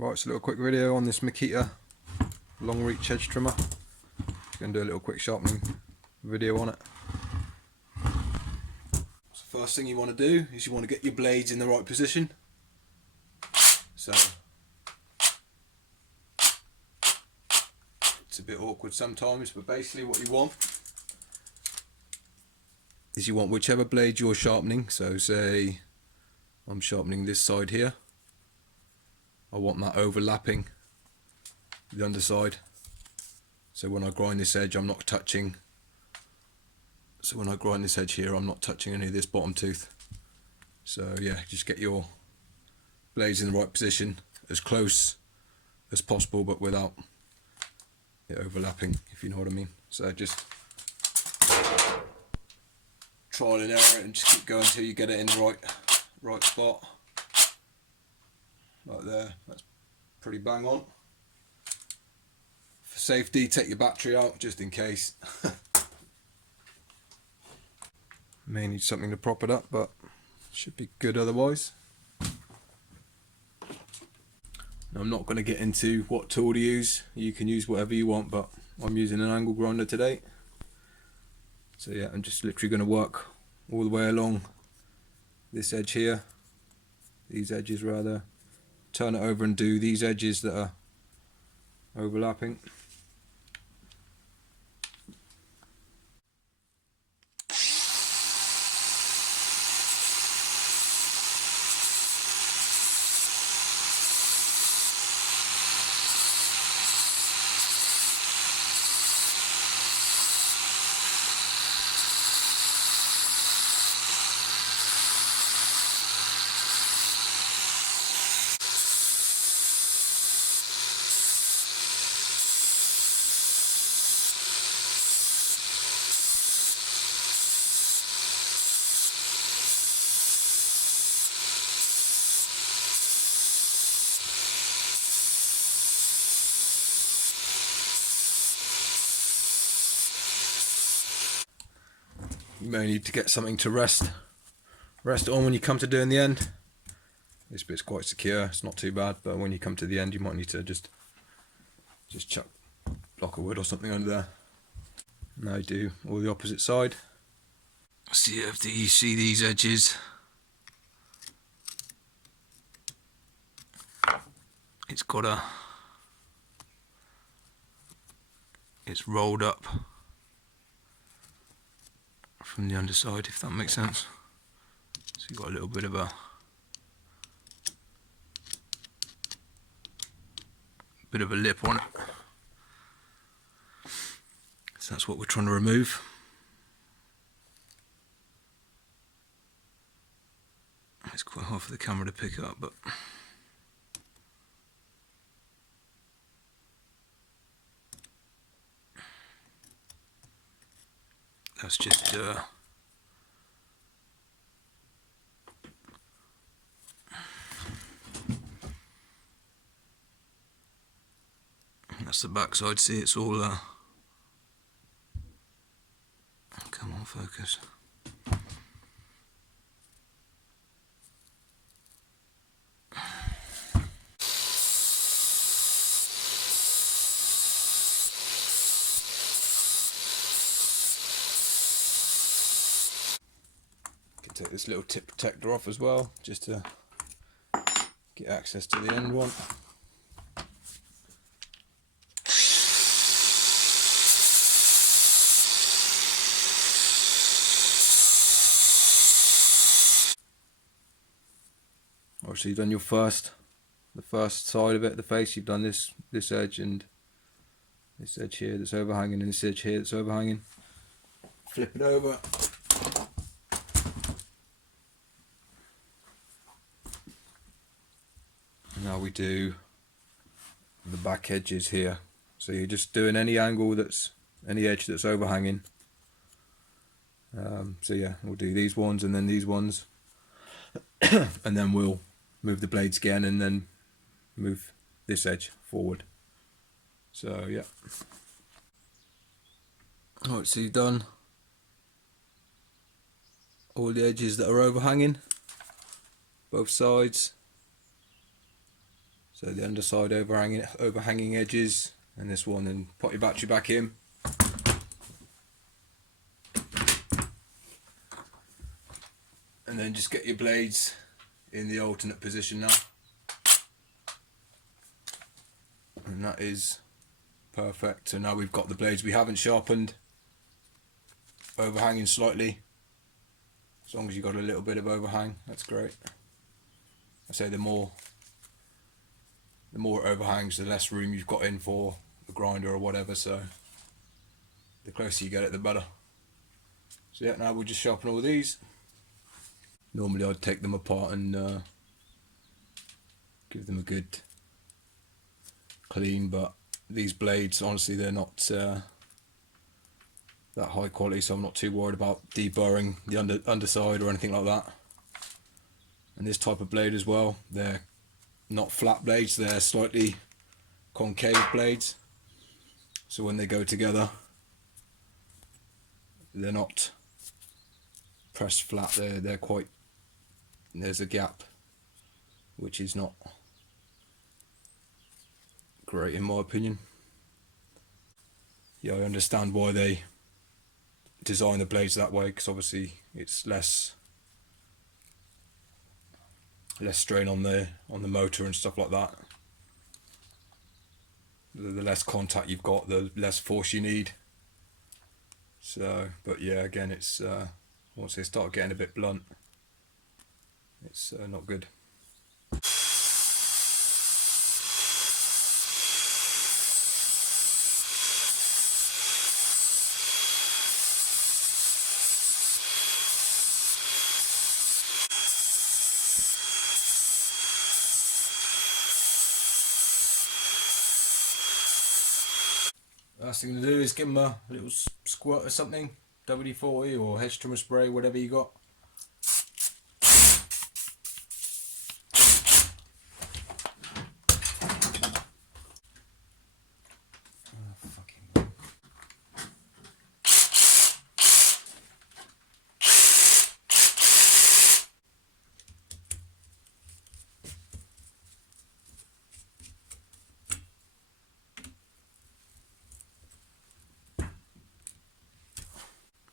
Right, it's a little quick video on this Makita long reach edge trimmer. Just going to do a little quick sharpening video on it. So first thing you want to do is you want to get your blades in the right position. So it's a bit awkward sometimes, but basically what you want is you want whichever blade you're sharpening. So say I'm sharpening this side here, I want that overlapping the underside. So when I grind this edge, I'm not touching. So when I grind this edge here, I'm not touching any of this bottom tooth. So yeah, just get your blades in the right position, as close as possible, but without it overlapping, if you know what I mean. So just trial and error it and just keep going until you get it in the right spot. Like there, that's pretty bang on. For safety, take your battery out just in case. May need something to prop it up, but should be good otherwise. Now, I'm not going to get into what tool to use. You can use whatever you want, but I'm using an angle grinder today. So yeah, I'm just literally going to work all the way along this edge here, these edges rather, turn it over and do these edges that are overlapping. You may need to get something to rest it on when you come to doing the end. This bit's quite secure, it's not too bad, but when you come to the end you might need to just chuck a block of wood or something under there. Now do all the opposite side. See if you see these edges. It's rolled up from the underside, if that makes sense. So you've got a little bit of a lip on it. So that's what we're trying to remove. It's quite hard for the camera to pick up, but that's just that's the back side. See, it's all come on, focus. Can take this little tip protector off as well, just to get access to the end one. Obviously you've done the first side of it, the face. You've done this edge and this edge here that's overhanging and this edge here that's overhanging. Flip it over. Now we do the back edges here. So you're just doing any edge that's overhanging. So yeah, we'll do these ones and then these ones, and then we'll move the blades again and then move this edge forward. So yeah. Alright, so you've done all the edges that are overhanging, both sides. So the underside overhanging edges, and this one, and put your battery back in. And then just get your blades in the alternate position now. And that is perfect. So now we've got the blades we haven't sharpened overhanging slightly. As long as you've got a little bit of overhang, that's great. I say the more it overhangs, the less room you've got in for the grinder or whatever, so the closer you get it, the better. So yeah, now we'll just sharpen all these. Normally I'd take them apart and give them a good clean, but these blades, honestly, they're not that high quality, so I'm not too worried about deburring the underside or anything like that. And this type of blade as well, they're not flat blades, they're slightly concave blades, so when they go together they're not pressed flat, they're quite, there's a gap, which is not great in my opinion. Yeah, I understand why they design the blades that way, because obviously it's less strain on the motor and stuff like that. The less contact you've got, the less force you need. So, but yeah, again, it's once they start getting a bit blunt, it's not good. Last thing to do is give them a little squirt or something, WD-40 or hedge trimmer spray, whatever you got.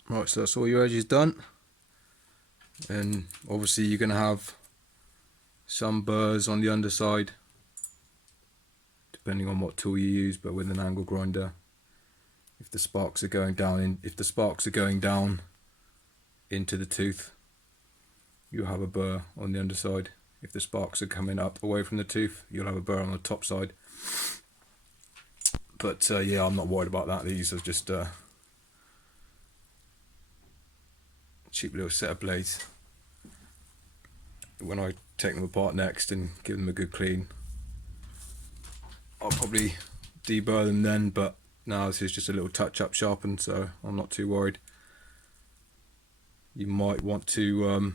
Right, so that's all your edges done, and obviously you're going to have some burrs on the underside depending on what tool you use, but with an angle grinder, if the sparks are going down into the tooth, you'll have a burr on the underside. If the sparks are coming up away from the tooth, you'll have a burr on the top side. But yeah, I'm not worried about that. These are just cheap little set of blades. When I take them apart next and give them a good clean, I'll probably deburr them then, but now this is just a little touch up sharpen, so I'm not too worried. You might want to,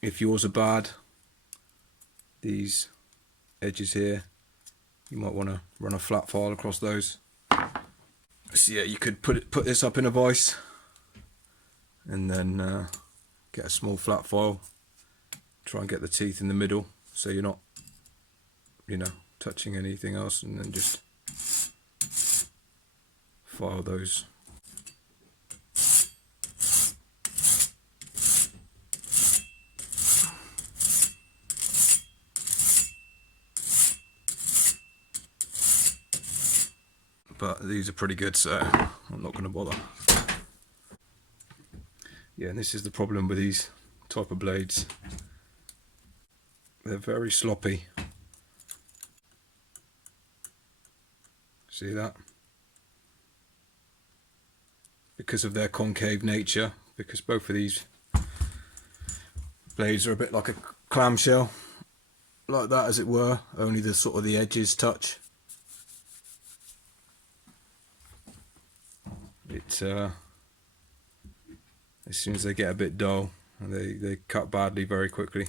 if yours are bad, these edges here, you might want to run a flat file across those. So yeah, you could put this up in a vise and then get a small flat file, try and get the teeth in the middle so you're not, you know, touching anything else, and then just file those. But these are pretty good, so I'm not going to bother. Yeah, and this is the problem with these type of blades. They're very sloppy. See that? Because of their concave nature, because both of these blades are a bit like a clamshell, like that as it were, only the sort of the edges touch. It as soon as they get a bit dull, they cut badly very quickly.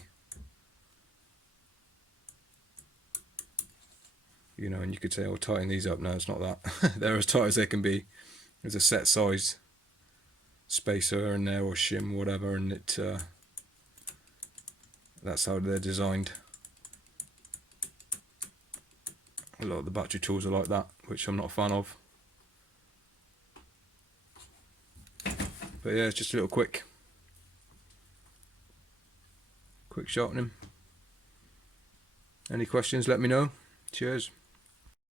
You know, and you could say, "Oh, tighten these up." No, it's not that. They're as tight as they can be. There's a set size spacer in there or shim, whatever, and it that's how they're designed. A lot of the battery tools are like that, which I'm not a fan of. But yeah, it's just a little quick sharpening. Any questions, let me know. Cheers.